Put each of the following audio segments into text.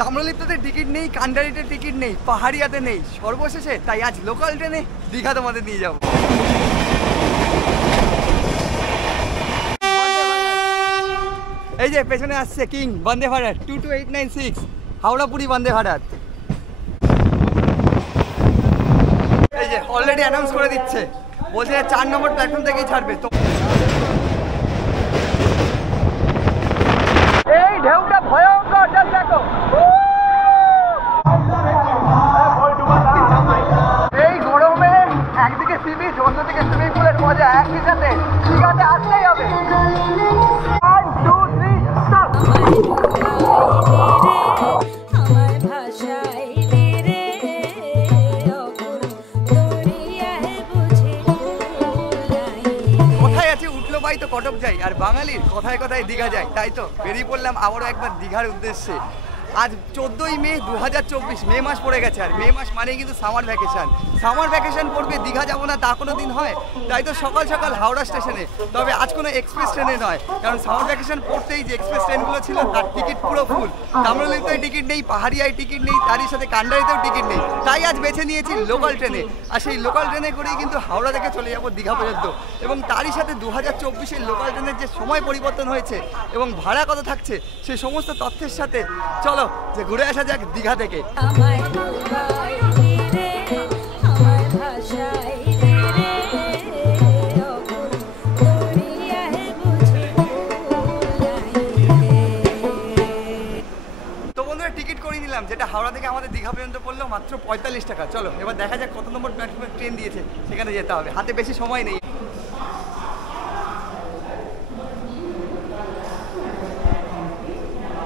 তাম্রলিপ্ততে ticket নেই, কান্ডারিতে ticket নেই, পাহাড়িয়াতে নেই, সর্বশেষে তাই আজ লোকাল ট্রেনে দীঘা তোমাদের নিয়ে যাবো। এই যে পেছনে আসছে কিং বন্দে ভারত 22896 হাওড়া পুরী বন্দে ভারত। এই যে অলরেডি অ্যানাউন্স করে দিচ্ছে, বলছে 4 নম্বর প্ল্যাটফর্ম থেকেই ছাড়বে। তো এই ঢেউটা ভয়ঙ্কর, জাস্ট দেখো। এই গরমে একদিকে সি বিচ, অন্যদিকে সুইমিং পুলের মজা একই সাথে দীঘাতে আসতেই হবে। 1 2 3 স্টার্ট। তো কটক যাই আর বাঙালির কথায় কথায় দীঘা যায়, তাই তো বেরিয়ে পড়লাম আবারও একবার দীঘার উদ্দেশ্যে। আজ 14ই মে 2024, মে মাস পড়ে গেছে। আর মে মাস মানেই কিন্তু সামার ভ্যাকেশন পড়বে, দীঘা যাবো না তা কোনো দিন হয়? তাই তো সকাল সকাল হাওড়া স্টেশনে, তবে আজ কোনো এক্সপ্রেস ট্রেনে নয়, কারণ সামার ভ্যাকেশন পড়তেই যে এক্সপ্রেস ট্রেনগুলো ছিল তার টিকিট পুরো ফুল। তাম্রলিপ্তয় টিকিট নেই, পাহাড়িয়ায় টিকিট নেই, তারই সাথে কান্ডারিতেও টিকিট নেই। তাই আজ বেছে নিয়েছি লোকাল ট্রেনে, আর সেই লোকাল ট্রেনে করেই কিন্তু হাওড়া থেকে চলে যাবো দীঘা পর্যন্ত। এবং তারই সাথে 2024-এর লোকাল ট্রেনের যে সময় পরিবর্তন হয়েছে এবং ভাড়া কত থাকছে সেই সমস্ত তথ্যের সাথে চলো যে ঘুরে আসা যাক দীঘা থেকে। টিকিট করে নিলাম, যেটা হাওড়া থেকে আমাদের দীঘা পর্যন্ত পড়লো মাত্র 45 টাকা। চলো এবার দেখা যাক কত নম্বর প্ল্যাটফর্মে ট্রেন দিয়েছে, সেখানে যেতে হবে, হাতে বেশি সময় নেই।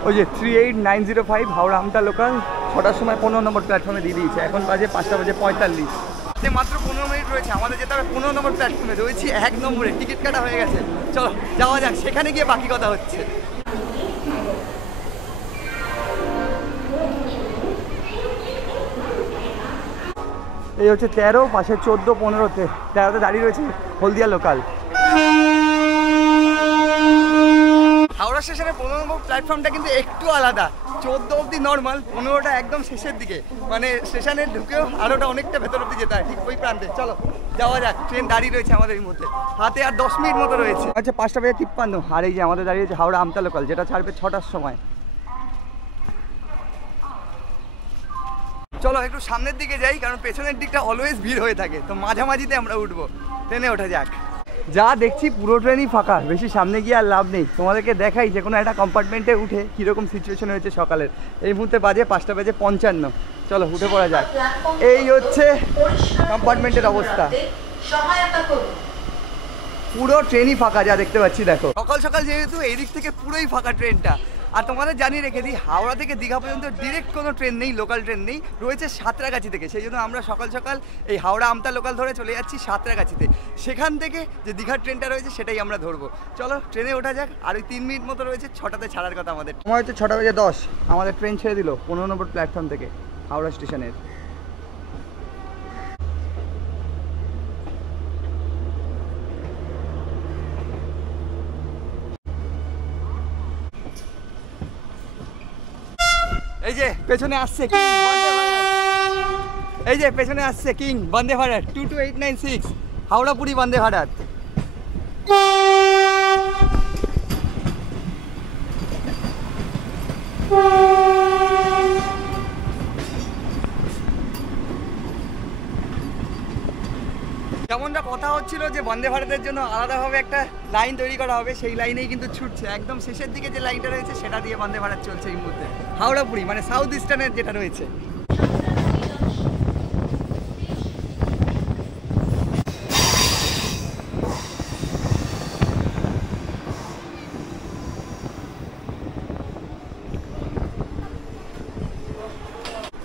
ওই যে 38905 হাওড়া আমটা লোকাল 6টার সময় 15 নম্বর প্ল্যাটফর্মে দিয়ে দিয়েছে। এখন বাজে 5টা বাজে 45, মাত্র 15 মিনিট রয়েছে, আমাদের যেতে হবে 15 নম্বর প্ল্যাটফর্মে। রয়েছি 1 নম্বরে, টিকিট কাটা হয়ে গেছে। চলো যাওয়া যাক, সেখানে গিয়ে বাকি কথা হচ্ছে। এই হচ্ছে 13, পাশে 14, 15তে 13তে দাঁড়িয়ে রয়েছে হলদিয়া লোকাল। হাওড়া স্টেশনের 15 নম্বর প্ল্যাটফর্মটা কিন্তু একটু আলাদা, 14 অবধি নর্মাল, 15টা একদম শেষের দিকে, মানে স্টেশনে ঢুকেও আরোটা অনেকটা ভেতর অবধি যেতে হয়, ঠিক ওই প্রান্তে। চলো যাওয়া যাক, ট্রেন দাঁড়িয়ে রয়েছে আমাদের এই মধ্যে, হাতে আর 10 মিনিট মতো রয়েছে। আচ্ছা 5টা বেজে 53, আর এই যে আমাদের দাঁড়িয়েছে হাওড়া আমতা লোকাল, যেটা ছাড়বে 6টার সময়। চলো একটু সামনের দিকে যাই, কারণ পেছনের দিকটা অলওয়েজ ভিড় হয়ে থাকে, তো মাঝামাঝিতে আমরা উঠবো। ট্রেনে ওঠা যাক। যা দেখছি পুরো ট্রেনই ফাঁকা, বেশি সামনে গিয়ে আর লাভ নেই। তোমাদেরকে দেখাই যে কোনো একটা কম্পার্টমেন্টে উঠে কীরকম সিচুয়েশন হয়েছে সকালের। এই মুহূর্তে বাজে 5টা বেজে 55। চলো উঠে পড়া যাক। এই হচ্ছে কম্পার্টমেন্টের অবস্থা, পুরো ট্রেনই ফাঁকা, যা দেখতে পাচ্ছি। দেখো সকাল সকাল যেহেতু এই দিক থেকে পুরোই ফাঁকা ট্রেনটা। আর তোমাদের জানিয়ে রেখে দিই, হাওড়া থেকে দীঘা পর্যন্ত ডিরেক্ট কোনো ট্রেন নেই, লোকাল ট্রেন নেই, রয়েছে সাঁতরাগাছি থেকে। সেই জন্য আমরা সকাল সকাল এই হাওড়া আমতা লোকাল ধরে চলে যাচ্ছি সাঁতরাগাছিতে। সেখান থেকে যে দীঘার ট্রেনটা রয়েছে সেটাই আমরা ধরবো। চলো ট্রেনে ওঠা যাক, আর ওই 3 মিনিট মতো রয়েছে, 6টাতে ছাড়ার কথা আমাদের। সময় হচ্ছে 6টা বেজে 10, আমাদের ট্রেন ছেড়ে দিল 15 নম্বর প্ল্যাটফর্ম থেকে হাওড়া স্টেশনের। এই যে পেছনে আসছে কিং বন্দে ভারত, এই যে পেছনে আসছে কিং বন্দে ভারত 22896 হাওড়া পুরী বন্দে ভারত। যেমনটা কথা হচ্ছিল যে বন্দে ভারতের জন্য আলাদাভাবে একটা লাইন তৈরি করা হবে, সেই লাইনেই কিন্তু ছুটছে। একদম শেষের দিকে যে লাইনটা রয়েছে সেটা দিয়ে বন্দে ভারত চলছে এই মুহূর্তে হাওড়া পুরী, মানে সাউথ ইস্টার্নের যেটা রয়েছে।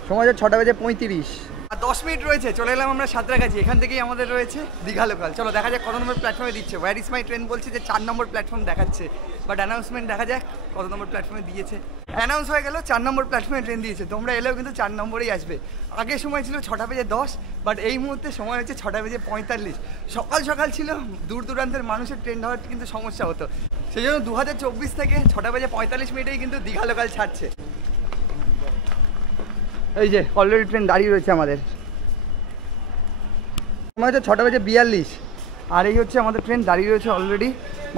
সময় 6টা বেজে 35, আর 10 মিনিট রয়েছে। চলে এলাম আমরা সাঁতরাগাছি, এখান থেকেই আমাদের রয়েছে দীঘা লোকাল। চলো দেখা যাক কত নম্বর প্ল্যাটফর্মে দিচ্ছে। ওয়্যার ইজ মাই ট্রেন বলছে যে 4 নম্বর প্ল্যাটফর্ম দেখাচ্ছে, বাট অ্যানাউন্সমেন্ট দেখা যাক কত নম্বর প্ল্যাটফর্মে দিয়েছে। অ্যানাউন্স হয়ে গেল 4 নম্বর প্ল্যাটফর্মে ট্রেন দিয়েছে। তোমরা এলেও কিন্তু 4 নম্বরেই আসবে। আগে সময় ছিল 6টা বেজে 10, বাট এই মুহূর্তে সময় হচ্ছে 6টা বেজে 45। সকাল সকাল ছিল, দূর দূরান্তের মানুষের ট্রেন ধরার কিন্তু সমস্যা হতো, সেই জন্য 2024 থেকে 6টা বেজে 45 মিনিটেই কিন্তু দীঘা লোকাল ছাড়ছে। এই যে অলরেডি ট্রেন দাঁড়িয়ে রয়েছে আমাদের, সময় হচ্ছে 6:42, আর এই হচ্ছে আমাদের ট্রেন দাঁড়িয়ে রয়েছে অলরেডি,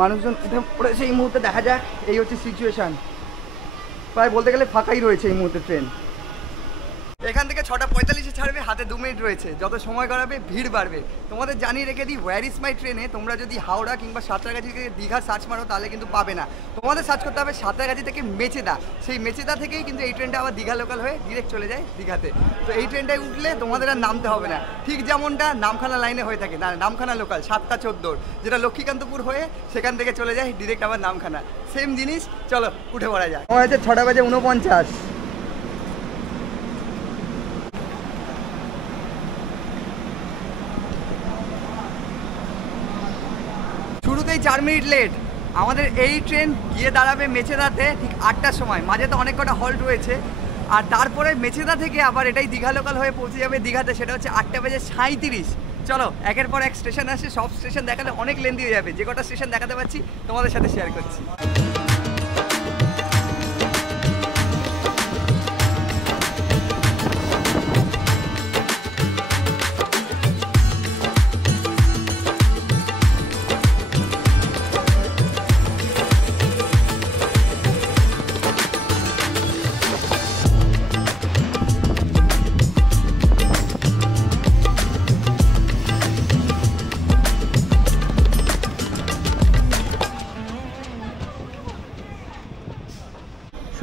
মানুষজন উঠে পড়েছে এই মুহূর্তে। দেখা যাক, এই হচ্ছে সিচুয়েশান, প্রায় বলতে গেলে ফাঁকাই রয়েছে এই মুহূর্তে ট্রেন। এখান থেকে 6:45 ছাড়বে, হাতে 2 মিনিট রয়েছে, যত সময় গড়াবে ভিড় বাড়বে। তোমাদের জানিয়ে রেখে দিই, ওয়্যার ইজ মাই ট্রেনে তোমরা যদি হাওড়া কিংবা সাঁতরাগাছি থেকে দীঘা সার্চ মারো তাহলে কিন্তু পাবে না, তোমাদের সার্চ করতে হবে সাঁতরাগাছি থেকে মেচেদা। সেই মেচেদা থেকেই কিন্তু এই ট্রেনটা আবার দীঘা লোকাল হয়ে ডিরেক্ট চলে যায় দীঘাতে। তো এই ট্রেনটায় উঠলে তোমাদের আর নামতে হবে না, ঠিক যেমনটা নামখানা লাইনে হয়ে থাকে, না নামখানা লোকাল 7টা 14, যেটা লক্ষ্মীকান্তপুর হয়ে সেখান থেকে চলে যায় ডিরেক্ট আবার নামখানা, সেম জিনিস। চলো উঠে পড়া যায়। সময় হচ্ছে 6:49। শুরুতেই 4 মিনিট লেট। আমাদের এই ট্রেন গিয়ে দাঁড়াবে মেচেদাতে ঠিক 8টার সময়, মাঝে তো অনেক কটা হল্ট রয়েছে, আর তারপরে মেচেদা থেকে আবার এটাই দীঘা লোকাল হয়ে পৌঁছে যাবে দীঘাতে, সেটা হচ্ছে 8:37। চলো একের পর এক স্টেশন আসে, সব স্টেশন দেখালে অনেক লেন্দি হয়ে যাবে, যে কটা স্টেশন দেখাতে পারছি তোমাদের সাথে শেয়ার করছি।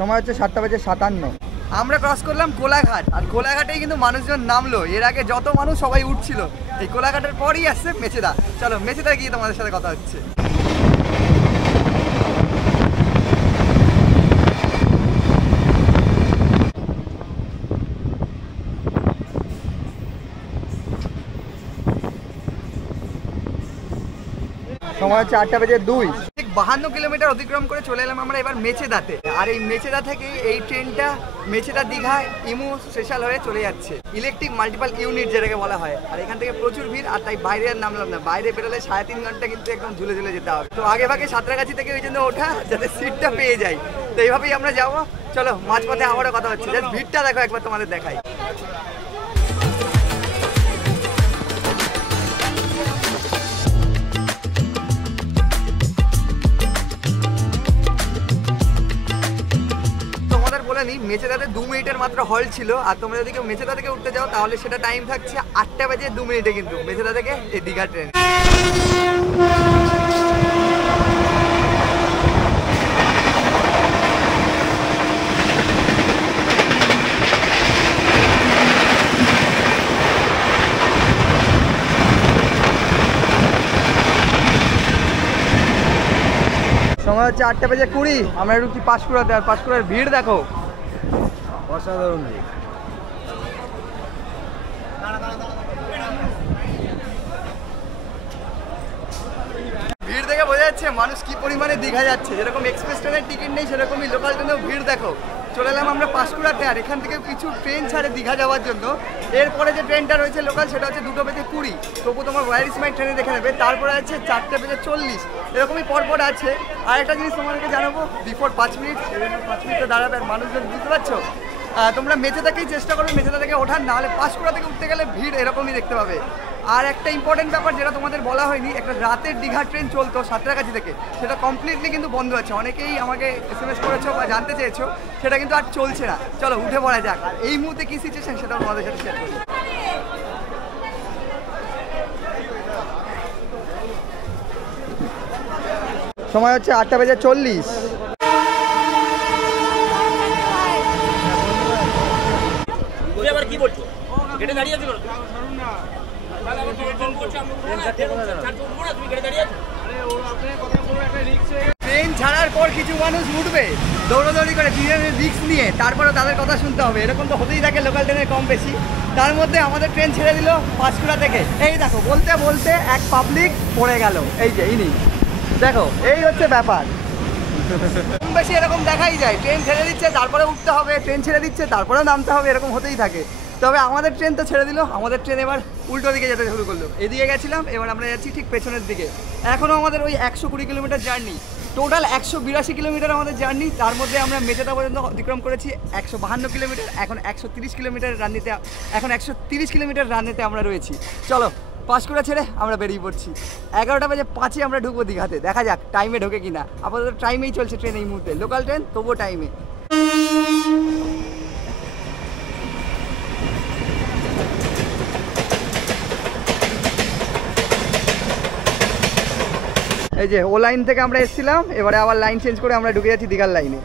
সময় হচ্ছে 7:57। আমরা ক্রস করলাম কোলাঘাট, আর কোলাঘাটেই কিন্তু মানুষজন নামলো। এর আগে যত মানুষ সবাই উঠছিল, এই কোলাঘাটের পরই আসছে মেচেদা। চলো মেচেদা গিয়ে তোমাদের সাথে কথা হচ্ছে। সময় হচ্ছে 8:02। ঠিক 52 কিলোমিটার অতিক্রম করে চলে এলাম আমরা এবার মেচেদাতে, আর এই মেচেদা থেকে এই ট্রেনটা মেচেদা দীঘা ইমু স্পেশাল হয়ে চলে যাচ্ছে, ইলেকট্রিক মাল্টিপাল ইউনিট যেটাকে বলা হয়। আর এখান থেকে প্রচুর ভিড়, আর তাই বাইরে আর নামলাম না, বাইরে বেরোলে 3.5 ঘন্টা কিন্তু একদম ঝুলে ঝুলে যেতে হবে। তো আগে ভাগে সাঁতরাগাছি থেকে ওই জন্য ওঠা, যাতে সিটটা পেয়ে যাই। তো এইভাবেই আমরা যাবো। চলো মাঝপথে আবারও কথা হচ্ছে, জাস্ট ভিড়টা দেখো একবার, তোমাদের দেখাই। মেচেদাতে 2 মিনিটের মাত্র হল্ট ছিল, আর তোমরা যদি কেউ মেচেদা থেকে উঠতে যাও তাহলে সেটা টাইম থাকছে 8:02 কিন্তু মেচেদা থেকে এই দীঘা ট্রেন। সময় হচ্ছে 8:20। আমরা ঢুকছি পাঁশকুড়াতে, আর পাঁশকুড়ার ভিড় দেখো, অসাধারণ ভিড়। ভিড় দেখে বোঝা যাচ্ছে মানুষ কি পরিমাণে দীঘা যাচ্ছে। যেরকম এক্সপ্রেস ট্রেনের টিকিট নেই, সেরকমই লোকাল ট্রেনেও ভিড় দেখো। চলে এলাম আমরা পাঁশকুড়াতে, আর এখান থেকে কিছু ট্রেন ছাড়ে দীঘা যাওয়ার জন্য। এরপরে যে ট্রেনটা রয়েছে লোকাল, সেটা হচ্ছে 2:20, তবু তোমার ওয়্যার ইজ মাই ট্রেনে দেখে নেবে। তারপরে আছে 4:40, এরকমই পরপর আছে। আর একটা জিনিস তোমাদেরকে জানাবো, বিফোর 5 মিনিট 5 মিনিটে দাঁড়াবে, আর মানুষজন বুঝতে পারছো। তোমরা মেচেদাকেই চেষ্টা করবে মেচেদা থেকে ওঠার, নাহলে পাঁশকুড়া থেকে উঠতে গেলে ভিড় এরকমই দেখতে পাবে। আর একটা ইম্পর্টেন্ট ব্যাপার যেটা তোমাদের বলা হয়নি, একটা রাতের দীঘা ট্রেন চলতো সাঁতরাগাছি থেকে, সেটা কমপ্লিটলি কিন্তু বন্ধ আছে। অনেকেই আমাকে SMS করেছো বা জানতে চেয়েছো, সেটা কিন্তু আর চলছে না। চলো উঠে পড়া যাক, আর এই মুহূর্তে কী সিচুয়েশন সেটা তোমাদের সাথে শেয়ার করি। সময় হচ্ছে 8:40। কি বলছো? গেটে দাঁড়িয়ে আছো? ট্রেন ছাড়ার পর কিছু মানুষ উঠবে দৌড়াদৌড়ি করে ট্রেনের রিস্ক নিয়ে, তারপরে তাদের কথা শুনতে হবে। এরকম তো হতেই থাকে লোকাল ট্রেনের কম বেশি। তার মধ্যে আমাদের ট্রেন ছেড়ে দিল পাঁশকুড়া থেকে। এই দেখো, বলতে বলতে এক পাবলিক পড়ে গেল, এই যে ইনি দেখো, এই হচ্ছে ব্যাপার। কম বেশি এরকম দেখাই যায়, ট্রেন ছেড়ে দিচ্ছে তারপরে উঠতে হবে, ট্রেন ছেড়ে দিচ্ছে তারপরেও নামতে হবে, এরকম হতেই থাকে। তবে আমাদের ট্রেন তো ছেড়ে দিল, আমাদের ট্রেন এবার উল্টো দিকে যেতে শুরু করলো। এদিকে গেছিলাম, এবার আমরা যাচ্ছি ঠিক পেছনের দিকে। এখনও আমাদের ওই 120 কিলোমিটার জার্নি। টোটাল 182 কিলোমিটার আমাদের জার্নি, তার মধ্যে আমরা মেচেদা পর্যন্ত অতিক্রম করেছি 152 কিলোমিটার। এখন 130 কিলোমিটার রানিতে আমরা রয়েছি। চলো পাঁশকুড়া ছেড়ে আমরা বেরিয়ে পড়ছি। 11টা বাজে 5-এ আমরা ঢুকবো দীঘাতে, দেখা যাক টাইমে ঢোকে কিনা। আপাতত টাইমেই চলছে ট্রেন এই মুহূর্তে, লোকাল ট্রেন তবুও টাইমে। এই যে ও লাইন থেকে আমরা এসেছিলাম, এবারে আবার লাইন চেঞ্জ করে আমরা ঢুকে যাচ্ছি দীঘার লাইনে।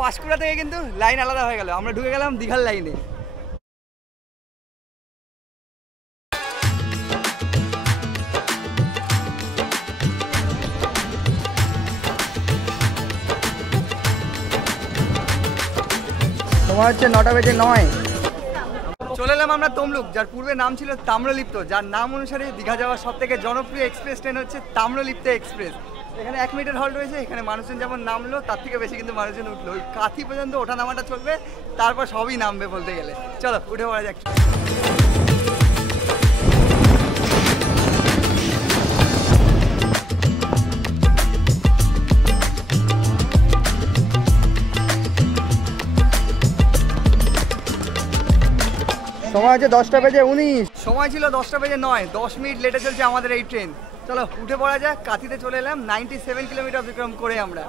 পাঁশকুড়া থেকে কিন্তু লাইন আলাদা হয়ে গেল, আমরা ঢুকে গেলাম দীঘার লাইনে। তোমার হচ্ছে 9টা বেজে 9। চলে এলাম আমরা তমলুক, যার পূর্বে নাম ছিল তাম্রলিপ্ত, যার নাম অনুসারে দীঘা যাওয়ার সব থেকে জনপ্রিয় এক্সপ্রেস ট্রেন হচ্ছে তাম্রলিপ্ত এক্সপ্রেস। এখানে 1 মিনিটের হল্ট রয়েছে, এখানে মানুষজন যেমন নামলো তার থেকে বেশি কিন্তু মানুষজন উঠলো। ওই কাঁথি পর্যন্ত ওঠা নামাটা চলবে, তারপর সবই নামবে বলতে গেলে। চলো উঠে পড়া যাক। সময় হচ্ছে 10টা বেজে 19, সময় ছিল 10টা বেজে 9, 10 মিনিট লেটে চলছে আমাদের এই ট্রেন। চলো উঠে পড়া যাক। কাঁথিতে চলে এলাম 97 কিলোমিটার অতিক্রম করে আমরা।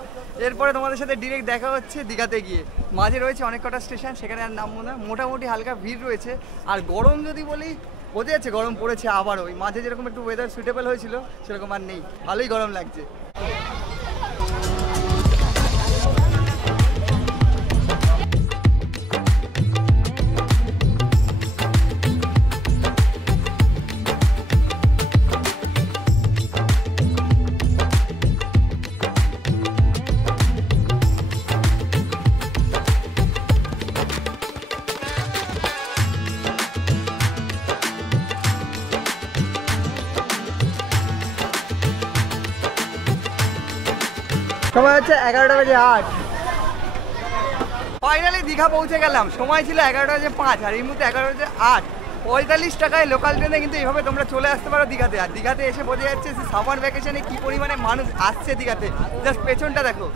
এরপরে তোমাদের সাথে ডিরেক্ট দেখা হচ্ছে দীঘাতে গিয়ে। মাঝে রয়েছে অনেক কটা স্টেশন, সেখানে আর নামবো না। মোটামুটি হালকা ভিড় রয়েছে। আর গরম যদি বলি, বোঝা যাচ্ছে গরম পড়েছে আবারও। ওই মাঝে যেরকম একটু ওয়েদার সুইটেবল হয়েছিল সেরকম আর নেই, ভালোই গরম লাগছে। সময় হচ্ছে 11টা বেজে 8। ফাইনালি দীঘা পৌঁছে গেলাম। সময় ছিল 11টা বেজে 5, আর এই মুহূর্তে 11টা বেজে 8। 45 টাকায় লোকাল ট্রেনে কিন্তু এইভাবে তোমরা চলে আসতে পারো দীঘাতে। আর দীঘাতে এসে বোঝা যাচ্ছে সামার ভ্যাকেশনে কি পরিমাণে মানুষ আসছে দীঘাতে। জাস্ট পেছনটা দেখো,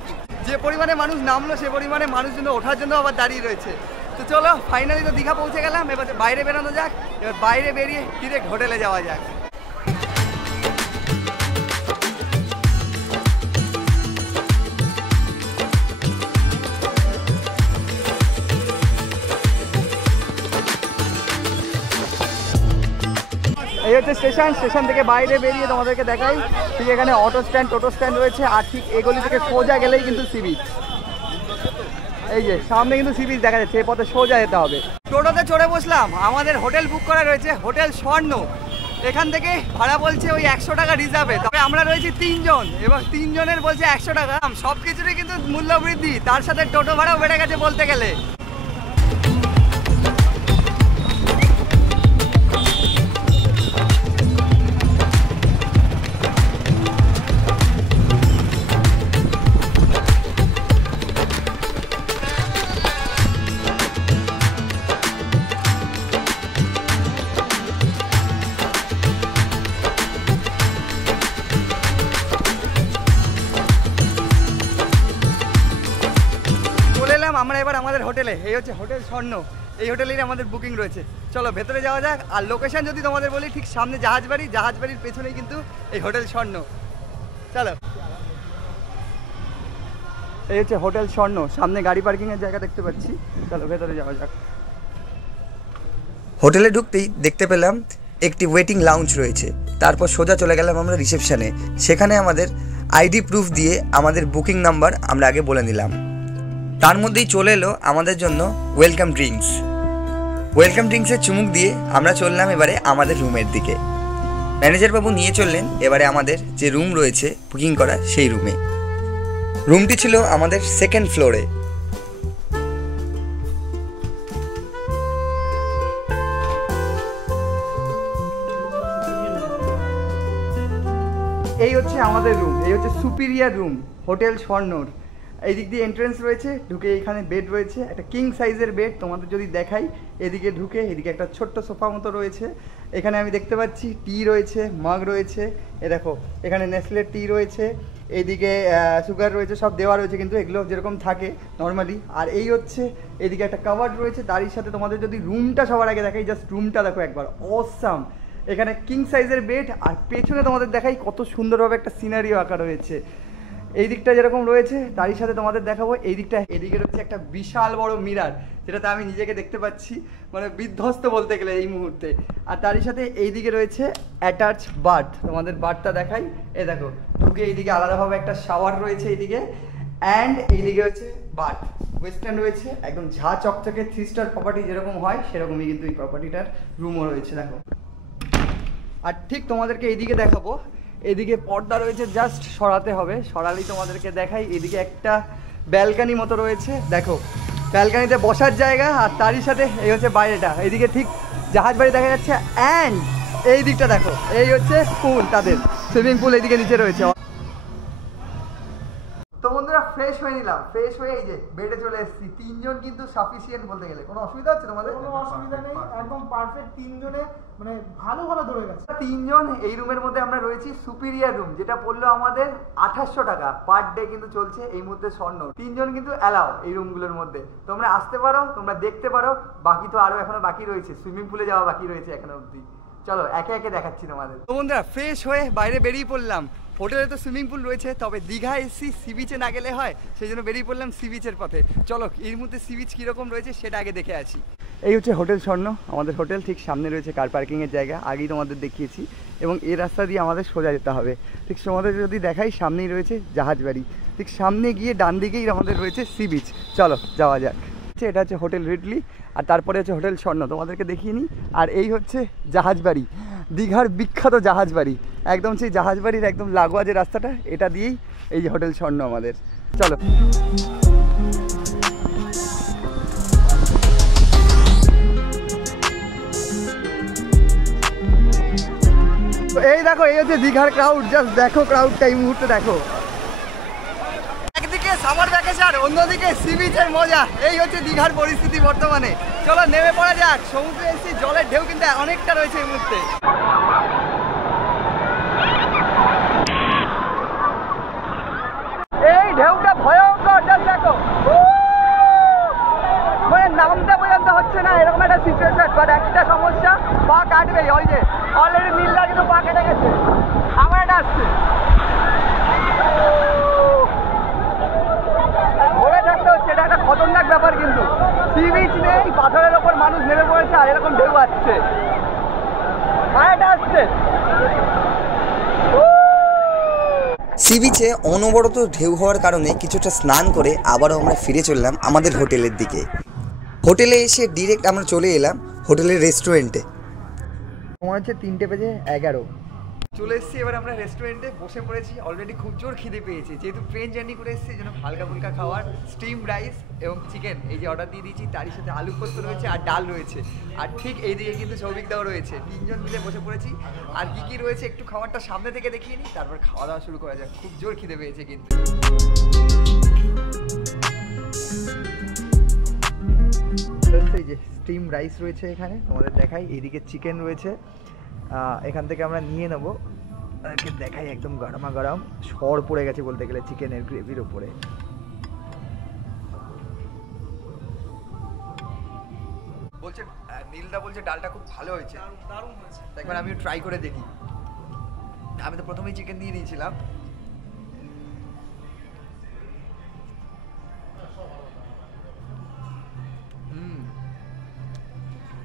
যে পরিমাণে মানুষ নামলো সে পরিমাণে মানুষজন ওঠার জন্য আবার দাঁড়িয়ে রয়েছে। তো চলো ফাইনালি তো দীঘা পৌঁছে গেলাম, এবার বাইরে বেরোনো যাক। এবার বাইরে বেরিয়ে ডিরেক্ট হোটেলে যাওয়া যাক। এই হচ্ছে স্টেশন থেকে বাইরে বেরিয়ে তোমাদেরকে দেখাই। ঠিক এখানে অটো স্ট্যান্ড, টোটো স্ট্যান্ড রয়েছে। আর ঠিক এগুলি থেকে সোজা গেলেই কিন্তু সি বিচ। এই যে সামনে কিন্তু সি বিচ দেখা যাচ্ছে, এই পথে সোজা যেতে হবে। টোটোতে চড়ে বসলাম, আমাদের হোটেল বুক করা রয়েছে, হোটেল স্বর্ণ। এখান থেকে ভাড়া বলছে ওই 100 টাকা রিজার্ভে। তবে আমরা রয়েছি 3 জন, এবং 3 জনের বলছে 100 টাকা। সব কিছুরই কিন্তু মূল্য বৃদ্ধি, তার সাথে টোটো ভাড়াও বেড়ে গেছে বলতে গেলে। আমরা এবার আমাদের হোটেলে, এই হচ্ছে হোটেল স্বর্ণ। এই হোটেলেই আমাদের বুকিং রয়েছে। চলো ভেতরে যাওয়া যাক। আর লোকেশন যদি তোমাদের বলি, ঠিক সামনে জাহাজবাড়ির পেছনেই কিন্তু এই হোটেল স্বর্ণ। চলো, এই হচ্ছে হোটেল স্বর্ণ, সামনে গাড়ি পার্কিং এর জায়গা দেখতে পাচ্ছি। চলো ভেতরে যাওয়া যাক। হোটেলে ঢুকতেই দেখতে পেলাম একটি ওয়েটিং লাউঞ্জ রয়েছে। তারপর সোজা চলে গেলাম আমরা রিসেপশনে। সেখানে আমাদের আইডি প্রুফ দিয়ে আমাদের বুকিং নাম্বার আমরা আগে বলে নিলাম। তার মধ্যেই চলে এলো আমাদের জন্য ওয়েলকাম ড্রিঙ্কসের চুমুক দিয়ে আমরা চললাম এবারে আমাদের রুমের দিকে। ম্যানেজার বাবু নিয়ে চললেন এবারে আমাদের যে রুম রয়েছে বুকিং করা সেই রুমে। রুমটি ছিল আমাদের 2nd ফ্লোরে। এই হচ্ছে আমাদের রুম, এই হচ্ছে সুপিরিয়ার রুম হোটেল স্বর্ণর। এই দিক দিয়ে এন্ট্রেন্স রয়েছে, ঢুকে এখানে বেড রয়েছে, একটা কিং সাইজের বেড তোমাদের যদি দেখাই। এদিকে ঢুকে এদিকে একটা ছোট্ট সোফা মতো রয়েছে। এখানে আমি দেখতে পাচ্ছি টি রয়েছে, মাগ রয়েছে, এ দেখো এখানে নেসলের টি রয়েছে, এইদিকে সুগার রয়েছে, সব দেওয়া রয়েছে কিন্তু এগুলো যেরকম থাকে নর্মালি। আর এই হচ্ছে এদিকে একটা কাভার্ড রয়েছে, তারই সাথে তোমাদের যদি রুমটা সবার আগে দেখাই, জাস্ট রুমটা দেখো একবার, অসাম। এখানে কিং সাইজের বেড, আর পেছনে তোমাদের দেখাই কত সুন্দরভাবে একটা সিনারিও আঁকা রয়েছে। এই দিকটা যেরকম রয়েছে তারই সাথে তোমাদের দেখাবো এই দিকটা। এদিকে রয়েছে একটা বিশাল বড় মিরার, যেটাতে আমি নিজেকে দেখতে পাচ্ছি, মানে বিধ্বস্ত বলতে গেলে এই মুহূর্তে। আর তারই সাথে এইদিকে রয়েছে অ্যাটাচ বাথ, তোমাদের বাথটা দেখাই। এ দেখো ঢুকে এইদিকে আলাদাভাবে একটা শাওয়ার রয়েছে এইদিকে, অ্যান্ড এইদিকে হচ্ছে বাথ, ওয়েস্টার্ন রয়েছে, একদম ঝা চকচকে 3 স্টার প্রপার্টি যেরকম হয় সেরকমই কিন্তু এই প্রপার্টিটার রুমও রয়েছে দেখো। আর ঠিক তোমাদেরকে এইদিকে দেখাবো, এদিকে পর্দা রয়েছে, জাস্ট সরাতে হবে, সরালেই তোমাদেরকে দেখাই। এদিকে একটা ব্যালকানি মতো রয়েছে, দেখো ব্যালকানিতে বসার জায়গা। আর তারই সাথে এই হচ্ছে বাইরেটা, এইদিকে ঠিক জাহাজ বাড়ি দেখা যাচ্ছে। অ্যান্ড এই দিকটা দেখো, এই হচ্ছে পুল, তাদের সুইমিং পুল এইদিকে নিচে রয়েছে। তো বন্ধুরা ফ্রেশ হয়ে নিলাম, ফ্রেশ হয়ে এই যে বেডে চলে এসেছি। 3 জন কিন্তু সাফিসিয়েন্ট বলতে গেলে। কোনো অসুবিধা হচ্ছে তোমাদের? কোনো অসুবিধা নেই, একদম পারফেক্ট। 3 জনে মানে ভালোভাবে ধরে গেছে। 3 জন এই রুমের মধ্যে আমরা রয়েছি, সুপিরিয়ার রুম, যেটা পড়লো আমাদের 2800 টাকা পার ডে কিন্তু চলছে এই মুহূর্তে স্বর্ণ। 3 জন কিন্তু অ্যালাও এই রুমগুলোর মধ্যে। তোমরা আসতে পারো, তোমরা দেখতে পারো, বাকি তো আরো এখনো বাকি রয়েছে, সুইমিং পুলে যাওয়া বাকি রয়েছে এখনো অবধি। চলো একে একে দেখাচ্ছি তোমাদের। তো বন্ধুরা ফ্রেশ হয়ে বাইরে বেরিয়ে পড়লাম। হোটেলে তো সুইমিং পুল রয়েছে, তবে দীঘা এসি সি বিচে না গেলে হয়, সেই জন্য বেরিয়ে পড়লাম সি বিচের পথে। চলো এর মধ্যে সি বিচ কীরকম রয়েছে সেটা আগে দেখে আসি। এই হচ্ছে হোটেল স্বর্ণ, আমাদের হোটেল। ঠিক সামনে রয়েছে কার পার্কিংয়ের জায়গা, আগেই তোমাদের দেখিয়েছি। এবং এই রাস্তা দিয়ে আমাদের সোজা যেতে হবে। ঠিক তোমাদের যদি দেখাই, সামনেই রয়েছে জাহাজ বাড়ি, ঠিক সামনে গিয়ে ডান দিকেই আমাদের রয়েছে সি বিচ। চলো যাওয়া যাক। এটা হচ্ছে হোটেল রিডলি, আর তারপরে হচ্ছে হোটেল স্বর্ণ, তোমাদেরকে দেখিয়ে নিই। আর এই হচ্ছে জাহাজ বাড়ি, দীঘার বিখ্যাত জাহাজ বাড়ি, একদম সেই জাহাজ বাড়ির একদম লাগোয়া যে রাস্তাটা, এটা দিয়েই এই যে হোটেল স্বর্ণ আমাদের। চলো এই দেখো, এই হচ্ছে দীঘার ক্রাউড, জাস্ট দেখো ক্রাউডটা এই মুহূর্তে দেখো। একদিকে সামার ভ্যাকেশন, অন্যদিকে সি বিচের মজা। এই হচ্ছে দীঘার পরিস্থিতি বর্তমানে। চলো নেমে পড়া যাক। সমুদ্রে এসেছি, জলের ঢেউ কিন্তু অনেকটা রয়েছে এই মুহূর্তে। এই ঢেউটা ভয়ঙ্কর, জাস্ট দেখো, মানে নামতে পর্যন্ত হচ্ছে না, এরকম একটা সিচুয়েশন। বাট একটা সমস্যা, পা কাটবে। ওই যে অলরেডি নীলদা কিন্তু পা কেটে গেছে, আবার এটা আসছে। ধরে থাকতে হচ্ছে, এটা একটা খতরনাক ব্যাপার কিন্তু। সি বিচ নেই, পাথরের ওপর মানুষ নেমে পড়েছে, আর এরকম ঢেউ আসছে, এটা আসছে। সি বিচে অনবরত ঢেউ হওয়ার কারণে কিছুটা স্নান করে আবারও আমরা ফিরে চললাম আমাদের হোটেলের দিকে। হোটেলে এসে ডিরেক্ট আমরা চলে এলাম হোটেলের রেস্টুরেন্টে। তোমার হচ্ছে 3:11 চলে এসেছি। এবার আমরা রেস্টুরেন্টে বসে পড়েছি। অলরেডি খুব জোর খিদে পেয়েছি, যেহেতু ট্রেন জার্নি করে এসেছি, এই জন্য হালকা ফুলকা খাওয়ার, স্টিম রাইস এবং চিকেন এই যে অর্ডার দিয়ে দিয়েছি, তারই সাথে আলু পোস্ত রয়েছে আর ডাল রয়েছে। আর ঠিক এই দিকে কিন্তু সৌভিকদাও রয়েছে। 3 জন মিলে বসে পড়েছি। আর কী কী রয়েছে একটু খাবারটা সামনে থেকে দেখিয়ে নিই, তারপর খাওয়া দাওয়া শুরু করা যাক। খুব জোর খিদে পেয়েছে কিন্তু। এই যে স্টিম রাইস রয়েছে এখানে, তোমাদের দেখাই। এইদিকে চিকেন রয়েছে, এখান থেকে আমরা নিয়ে নেবো। তাদেরকে দেখাই, একদম গরমা গরম সর পড়ে গেছে বলতে গেলে চিকেনের গ্রেভির ওপরে। বলছে নীলদা বলছে ডালটা খুব ভালো হয়েছে, দারুণ হয়েছে। একবার আমি ট্রাই করে দেখি। আমি তো প্রথমেই চিকেন দিয়ে নিয়েছিলাম।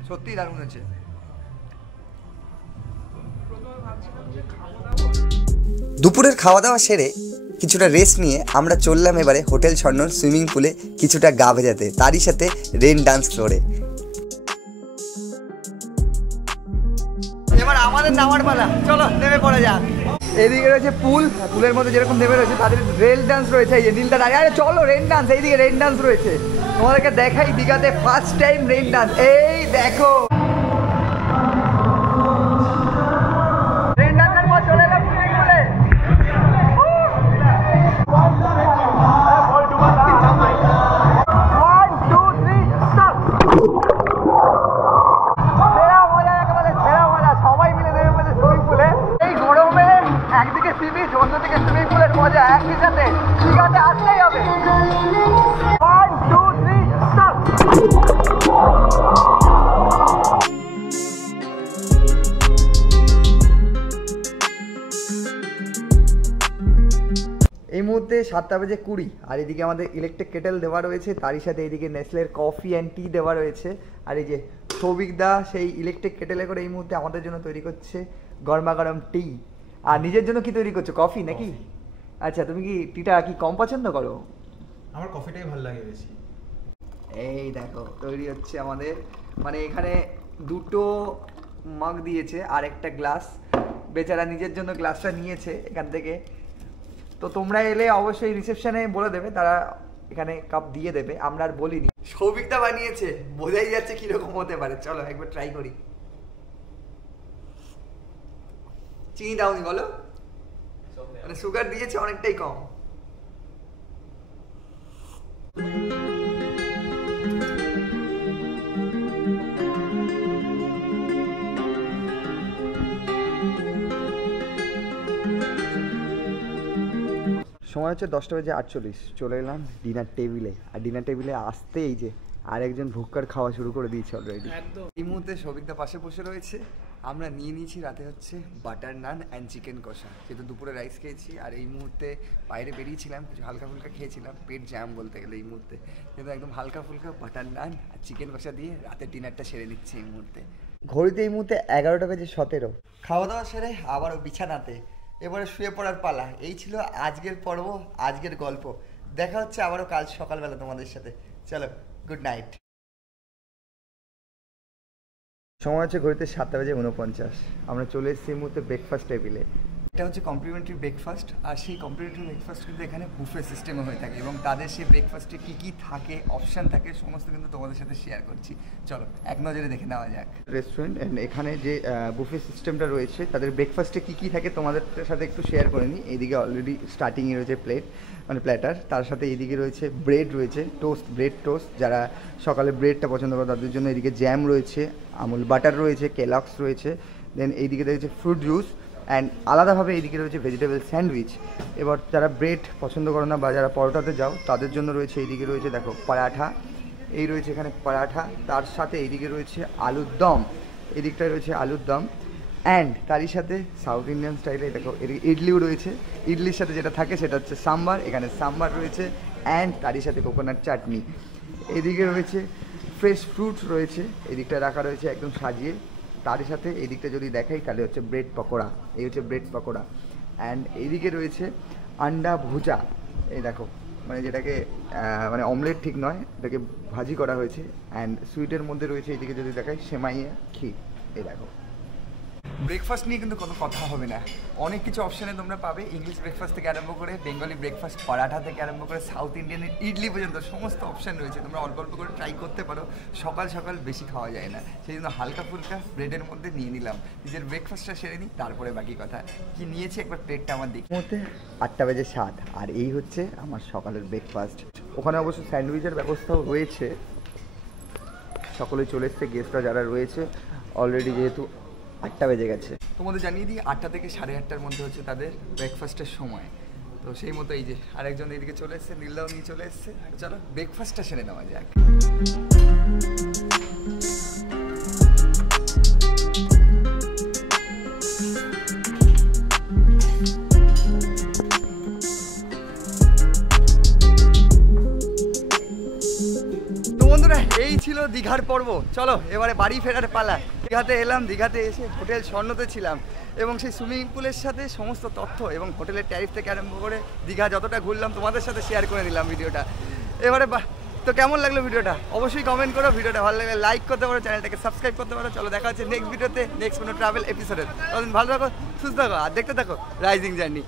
সত্যিই দারুণ হয়েছে। দুপুরের খাওয়া দাওয়া সেরে কিছুটা রেস্ট নিয়ে আমরা চললাম এবারে হোটেল স্বর্ণর সুইমিং পুলে কিছুটা গা ভেজাতে, তারই সাথে রেন ডান্স ফ্লোরে। এবার আমাদের নামার পালা, চলো নেমে পড়া যাক। এদিকে রয়েছে পুল, পুলের মধ্যে যেরকম নেমে রয়েছে তাদের রেল ডান্স রয়েছে। এই যে নীলদা দাঁড়িয়ে, আরে চলো রেন ডান্স, এইদিকে রেন ডান্স রয়েছে। তোমাদেরকে দেখাই দীঘাতে ফার্স্ট টাইম রেন ডান্স। এই দেখো রেন ডান্সের পর চলে এলাম সুইমিং পুলে। সেরা মজা, একেবারে সেরা মজা। সবাই মিলে নেমে পড়েছে সুইমিং পুলে। এই গরমে একদিকে সি বিচ, অন্যদিকে সুইমিং পুলের মজা একই সাথে। দীঘাতে আসতেই হবে। 1 2 3 স্টার্ট। এই মুহূর্তে 7:20 আর এদিকে আমাদের ইলেকট্রিক কেটেল দেওয়া রয়েছে, তারই সাথে এইদিকে নেসলের কফি অ্যান্ড টি দেওয়া রয়েছে। আর এই যে সৌভিকদা সেই ইলেকট্রিক কেটেলে করে এই মুহূর্তে আমাদের জন্য তৈরি করছে গরমা গরম টি। আর নিজের জন্য কি তৈরি করছো, কফি নাকি? আচ্ছা, তুমি কি টিটা কি কম পছন্দ করো? আমার কফিটাই ভালো লাগে বেশি। এই দেখো তৈরি হচ্ছে আমাদের, মানে এখানে 2টো মাগ দিয়েছে আর একটা গ্লাস। বেচারা নিজের জন্য গ্লাসটা নিয়েছে এখান থেকে। তো তোমরা এলে অবশ্যই রিসেপশনে বলে দেবে, তারা এখানে কাপ দিয়ে দেবে, আমরা আর বলিনি। সৌভিকটা বানিয়েছে, বোঝাই যাচ্ছে কিরকম হতে পারে। চলো একবার ট্রাই করি। চিনি দাওনি বলো? মানে সুগার দিয়েছে অনেকটাই কম। সময় হচ্ছে 10:48। চলে এলাম ডিনার টেবিলে। আর ডিনার টেবিলে আসতে এই যে আরেকজন ভুক্কার খাওয়া শুরু করে দিয়েছে অলরেডি। এই মুহূর্তে সৌভিকদা পাশে বসে রয়েছে। আমরা নিয়ে নিয়েছি রাতে হচ্ছে বাটার নান অ্যান্ড চিকেন কষা, যেহেতু দুপুরে রাইস খেয়েছি। আর এই মুহূর্তে বাইরে বেরিয়েছিলাম, কিছু হালকা ফুলকা খেয়েছিলাম, পেট জ্যাম বলতে গেলে এই মুহূর্তে। কিন্তু একদম হালকা ফুলকা বাটার নান আর চিকেন কষা দিয়ে রাতের ডিনারটা সেরে নিচ্ছি এই মুহূর্তে। ঘড়িতে এই মুহূর্তে 11:17। খাওয়া দাওয়া সেরে আবারও বিছানাতে, এবারে শুয়ে পড়ার পালা। এই ছিল আজকের পর্ব, আজকের গল্প। দেখা হচ্ছে আবারও কাল সকালবেলা তোমাদের সাথে। চলো, গুড নাইট। সময় হচ্ছে ঘড়িতে 7:49। আমরা চলে এসেছি এই মুহূর্তে ব্রেকফাস্ট টেবিলে। এটা হচ্ছে কমপ্লিমেন্টারি ব্রেকফাস্ট। আর সেই কমপ্লিমেন্টারি ব্রেকফাস্ট কিন্তু এখানে বুফে সিস্টেমে হয়ে থাকে, এবং তাদের সেই ব্রেকফাস্টে কী কী থাকে, অপশান থাকে, সমস্ত কিন্তু তোমাদের সাথে শেয়ার করছি। চলো এক নজরে দেখে নেওয়া যাক। রেস্টুরেন্ট এখানে যে বুফে সিস্টেমটা রয়েছে, তাদের ব্রেকফাস্টে কী কী থাকে তোমাদের সাথে একটু শেয়ার করে নিই। এইদিকে অলরেডি স্টার্টিংয়ে রয়েছে প্লেট, মানে প্ল্যাটার। তার সাথে এইদিকে রয়েছে ব্রেড রয়েছে, টোস্ট, ব্রেড টোস্ট। যারা সকালে ব্রেডটা পছন্দ করে তাদের জন্য এদিকে জ্যাম রয়েছে, আমুল বাটার রয়েছে, কেলক্স রয়েছে। দেন এইদিকে রয়েছে ফ্রুট জুস। অ্যান্ড আলাদাভাবে এইদিকে রয়েছে ভেজিটেবল স্যান্ডউইচ। এবার যারা ব্রেড পছন্দ করে না বা যারা পরোটাতে যাও তাদের জন্য রয়েছে এইদিকে রয়েছে দেখো পরাঠা। এই রয়েছে এখানে পরাঠা, তার সাথে এইদিকে রয়েছে আলুর দম, এদিকটায় রয়েছে আলুর দম। অ্যান্ড তারই সাথে সাউথ ইন্ডিয়ান স্টাইলে দেখো এদিকে ইডলিও রয়েছে। ইডলির সাথে যেটা থাকে সেটা হচ্ছে সাম্বার, এখানে সাম্বার রয়েছে। অ্যান্ড তারই সাথে কোকোনাট চাটনি। এদিকে রয়েছে ফ্রেশ ফ্রুটস রয়েছে, এদিকটা রাখা রয়েছে একদম সাজিয়ে। তারই সাথে এদিকটা যদি দেখাই তাহলে হচ্ছে ব্রেড পকোড়া, এই হচ্ছে ব্রেড পকোড়া। অ্যান্ড এইদিকে রয়েছে আন্ডা ভুজা, এই দেখো, মানে যেটাকে মানে অমলেট ঠিক নয়, এটাকে ভাজি করা হয়েছে। অ্যান্ড সুইটের মধ্যে রয়েছে এইদিকে যদি দেখাই সেমাইয়া ক্ষীর, এই দেখো। ব্রেকফাস্ট নিয়ে কিন্তু কোনো কথা হবে না, অনেক কিছু অপশানে তোমরা পাবে। ইংলিশ ব্রেকফাস্ট থেকে আরম্ভ করে বেঙ্গলি ব্রেকফাস্ট, পরাঠা থেকে আরম্ভ করে সাউথ ইন্ডিয়ানের ইডলি পর্যন্ত সমস্ত অপশান রয়েছে। তোমরা অল্প অল্প করে ট্রাই করতে পারো। সকাল সকাল বেশি খাওয়া যায় না, সেই জন্য হালকা ফুলকা ব্রেডের মধ্যে নিয়ে নিলাম। নিজের ব্রেকফাস্টটা সেরে নিই, তারপরে বাকি কথা। কি নিয়েছি একবার প্লেটটা আমার দেখি। মধ্যে 8:07 আর এই হচ্ছে আমার সকালের ব্রেকফাস্ট। ওখানে অবশ্য স্যান্ডউইচের ব্যবস্থাও রয়েছে। সকলেই চলে এসছে, গেস্টরা যারা রয়েছে অলরেডি, যেহেতু 8টা বেজে গেছে। তোমাদের জানিয়ে দিই 8টা থেকে 8:30টার মধ্যে হচ্ছে তাদের ব্রেকফাস্টের সময়। তো সেই মতো এই যে আরেকজন এইদিকে চলে এসছে, নীলদাও নিয়ে চলে এসছে। চলো ব্রেকফাস্টটা সেরে নেওয়া যাক। এই ছিল দীঘার পর্ব। চলো এবারে বাড়ি ফেরার পালা। দীঘাতে এলাম, দীঘাতে এসে হোটেল স্বর্ণতে ছিলাম, এবং সেই সুইমিং পুলের সাথে সমস্ত তথ্য এবং হোটেলের ট্যারিফ থেকে আরম্ভ করে দীঘা যতটা ঘুরলাম তোমাদের সাথে শেয়ার করে নিলাম ভিডিওটা। এবারে তো কেমন লাগলো ভিডিওটা অবশ্যই কমেন্ট করো। ভিডিওটা ভালো লাগলে লাইক করতে পারো, চ্যানেলটাকে সাবস্ক্রাইব করতে পারো। চলো দেখা হচ্ছে নেক্সট ভিডিওতে, নেক্সট কোনো ট্রাভেল এপিসোডে। ততদিন ভালো থাকো, সুস্থ থাকো, আর দেখতে থাকো রাইজিং জার্নি।